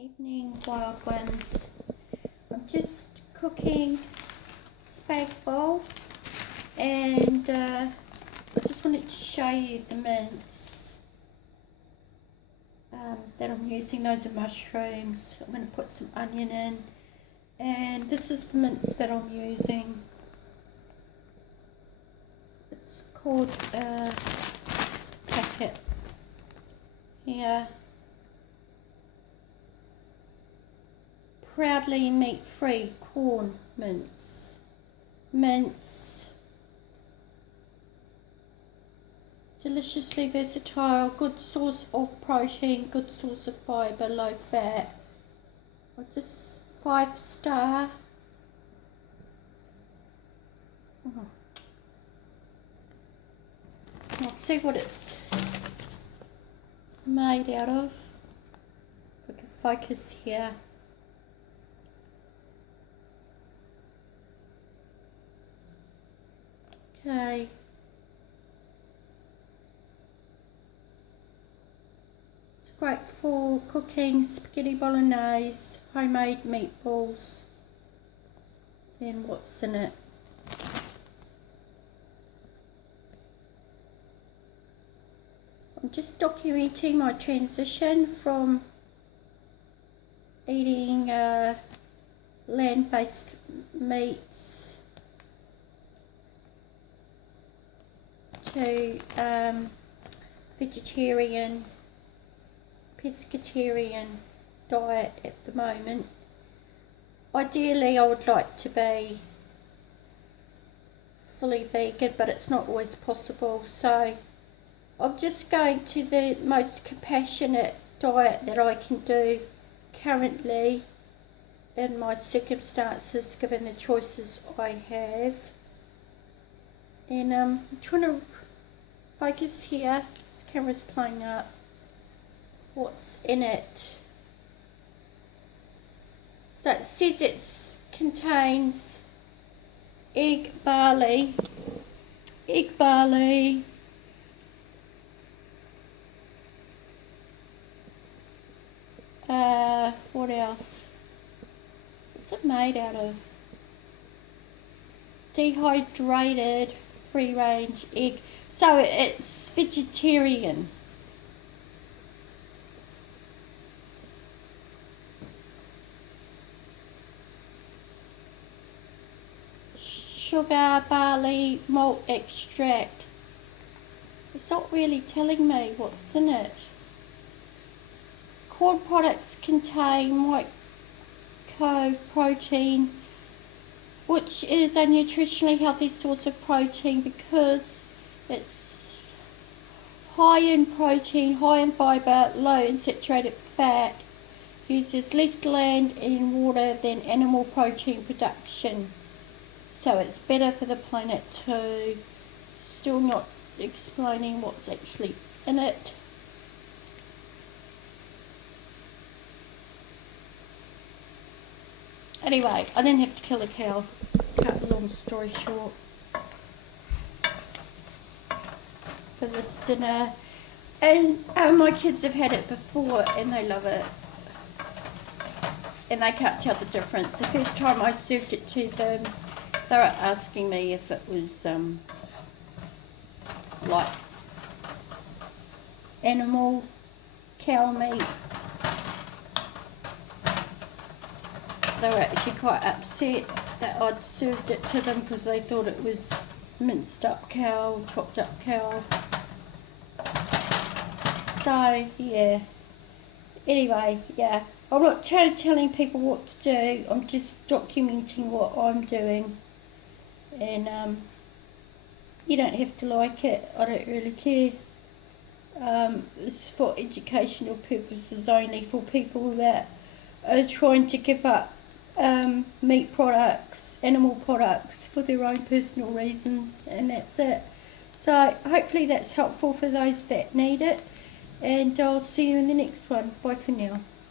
Evening, wild ones. I'm just cooking spag bowl, and I just wanted to show you the mince that I'm using. Those are mushrooms. I'm going to put some onion in, and this is the mince that I'm using. It's called packet here. Proudly meat-free corn mince. Deliciously versatile, good source of protein, good source of fibre, low fat. Or just 5-star. Let's see what it's made out of. If I can focus here. Okay. It's great for cooking spaghetti bolognese, homemade meatballs. Then what's in it? I'm just documenting my transition from eating land-based meats to vegetarian, pescatarian diet at the moment. Ideally I would like to be fully vegan, but it's not always possible, so I'm just going to the most compassionate diet that I can do currently in my circumstances, given the choices I have. And I'm trying to focus here. This camera's playing up. What's in it? So it says it contains egg barley, what else? What's it made out of? Dehydrated free-range egg. So it's vegetarian. Sugar, barley, malt extract. It's not really telling me what's in it. Corn products contain mycoprotein, which is a nutritionally healthy source of protein because it's high in protein, high in fibre, low in saturated fat, uses less land and water than animal protein production. So it's better for the planet too. Still not explaining what's actually in it. Anyway, I didn't have to kill a cow. Cut a long story short. For this dinner. And my kids have had it before and they love it. And they can't tell the difference. The first time I served it to them, they were asking me if it was like animal cow meat. They were actually quite upset that I'd served it to them because they thought it was minced up cow, chopped up cow. So yeah, anyway, yeah, I'm not telling people what to do, I'm just documenting what I'm doing. And you don't have to like it, I don't really care. It's for educational purposes only, for people that are trying to give up meat products, animal products for their own personal reasons, and that's it. So hopefully that's helpful for those that need it, and I'll see you in the next one. Bye for now.